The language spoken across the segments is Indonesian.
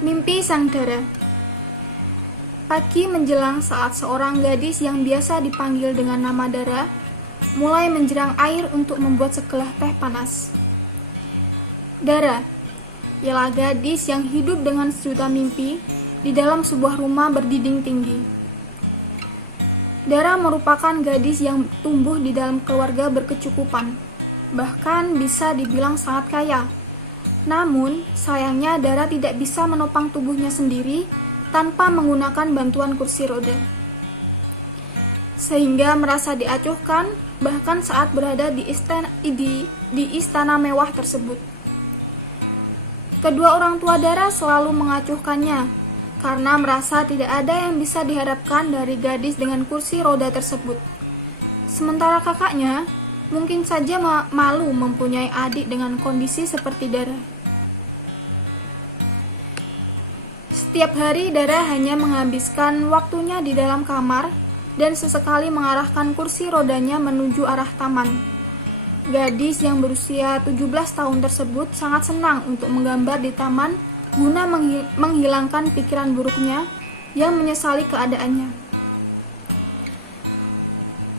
Mimpi Sang Dara. Pagi menjelang saat seorang gadis yang biasa dipanggil dengan nama Dara mulai menjerang air untuk membuat segelas teh panas. Dara ialah gadis yang hidup dengan sejuta mimpi di dalam sebuah rumah berdinding tinggi. Dara merupakan gadis yang tumbuh di dalam keluarga berkecukupan, bahkan bisa dibilang sangat kaya. Namun, sayangnya Dara tidak bisa menopang tubuhnya sendiri tanpa menggunakan bantuan kursi roda. Sehingga merasa diacuhkan bahkan saat berada di istana mewah tersebut. Kedua orang tua Dara selalu mengacuhkannya karena merasa tidak ada yang bisa diharapkan dari gadis dengan kursi roda tersebut. Sementara kakaknya mungkin saja malu mempunyai adik dengan kondisi seperti Dara. Setiap hari Dara hanya menghabiskan waktunya di dalam kamar dan sesekali mengarahkan kursi rodanya menuju arah taman. Gadis yang berusia 17 tahun tersebut sangat senang untuk menggambar di taman guna menghilangkan pikiran buruknya yang menyesali keadaannya.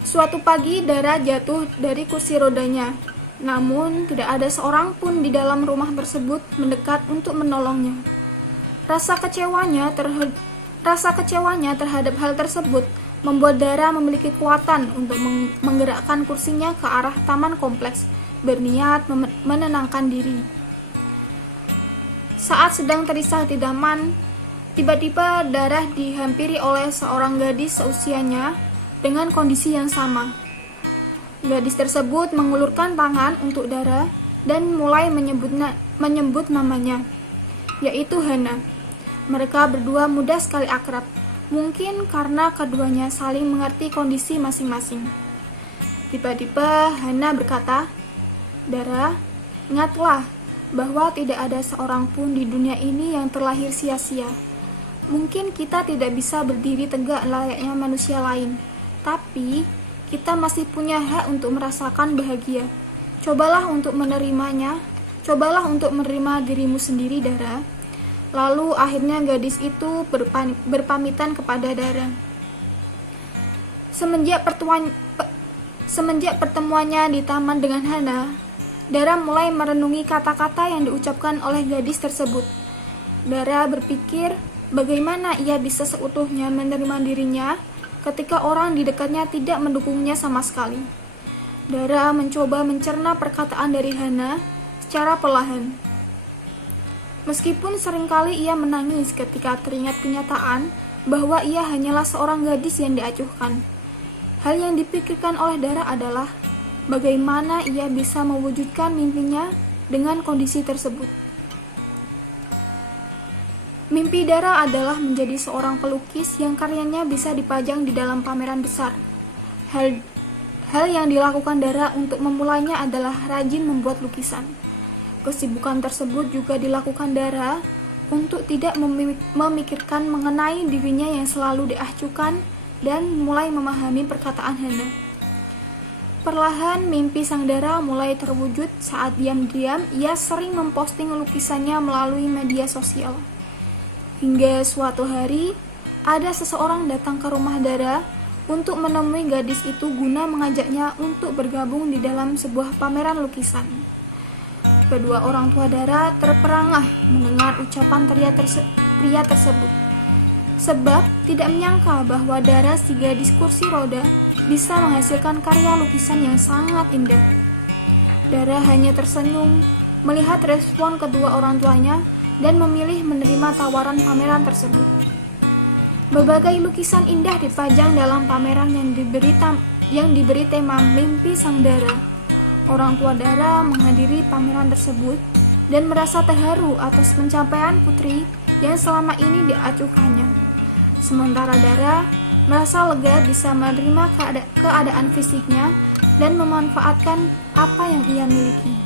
Suatu pagi Dara jatuh dari kursi rodanya, namun tidak ada seorang pun di dalam rumah tersebut mendekat untuk menolongnya. Rasa kecewanya terhadap hal tersebut membuat Dara memiliki kekuatan untuk menggerakkan kursinya ke arah taman kompleks, berniat menenangkan diri. Saat sedang terisah di taman, tiba-tiba Dara dihampiri oleh seorang gadis seusianya dengan kondisi yang sama. Gadis tersebut mengulurkan tangan untuk Dara dan mulai menyebut namanya, yaitu Hana. Mereka berdua mudah sekali akrab, mungkin karena keduanya saling mengerti kondisi masing-masing. Tiba-tiba Hana berkata, "Dara, ingatlah bahwa tidak ada seorang pun di dunia ini yang terlahir sia-sia. Mungkin kita tidak bisa berdiri tegak layaknya manusia lain, tapi kita masih punya hak untuk merasakan bahagia. Cobalah untuk menerimanya, cobalah untuk menerima dirimu sendiri, Dara." Lalu akhirnya gadis itu berpamitan kepada Dara. Semenjak pertemuannya di taman dengan Hana, Dara mulai merenungi kata-kata yang diucapkan oleh gadis tersebut. Dara berpikir bagaimana ia bisa seutuhnya menerima dirinya ketika orang di dekatnya tidak mendukungnya sama sekali. Dara mencoba mencerna perkataan dari Hana secara perlahan. Meskipun seringkali ia menangis ketika teringat kenyataan bahwa ia hanyalah seorang gadis yang diacuhkan. Hal yang dipikirkan oleh Dara adalah bagaimana ia bisa mewujudkan mimpinya dengan kondisi tersebut. Mimpi Dara adalah menjadi seorang pelukis yang karyanya bisa dipajang di dalam pameran besar. Hal yang dilakukan Dara untuk memulainya adalah rajin membuat lukisan. Kesibukan tersebut juga dilakukan Dara untuk tidak memikirkan mengenai dirinya yang selalu diacuhkan dan mulai memahami perkataan Hana. Perlahan mimpi Sang Dara mulai terwujud saat diam-diam ia sering memposting lukisannya melalui media sosial. Hingga suatu hari, ada seseorang datang ke rumah Dara untuk menemui gadis itu guna mengajaknya untuk bergabung di dalam sebuah pameran lukisan. Kedua orang tua Dara terperangah mendengar ucapan pria tersebut, sebab tidak menyangka bahwa Dara si gadis kursi roda bisa menghasilkan karya lukisan yang sangat indah. Dara hanya tersenyum melihat respon kedua orang tuanya dan memilih menerima tawaran pameran tersebut. Berbagai lukisan indah dipajang dalam pameran yang diberi tema Mimpi Sang Dara. Orang tua Dara menghadiri pameran tersebut dan merasa terharu atas pencapaian putri yang selama ini diacuhkannya. Sementara Dara merasa lega bisa menerima keadaan fisiknya dan memanfaatkan apa yang ia miliki.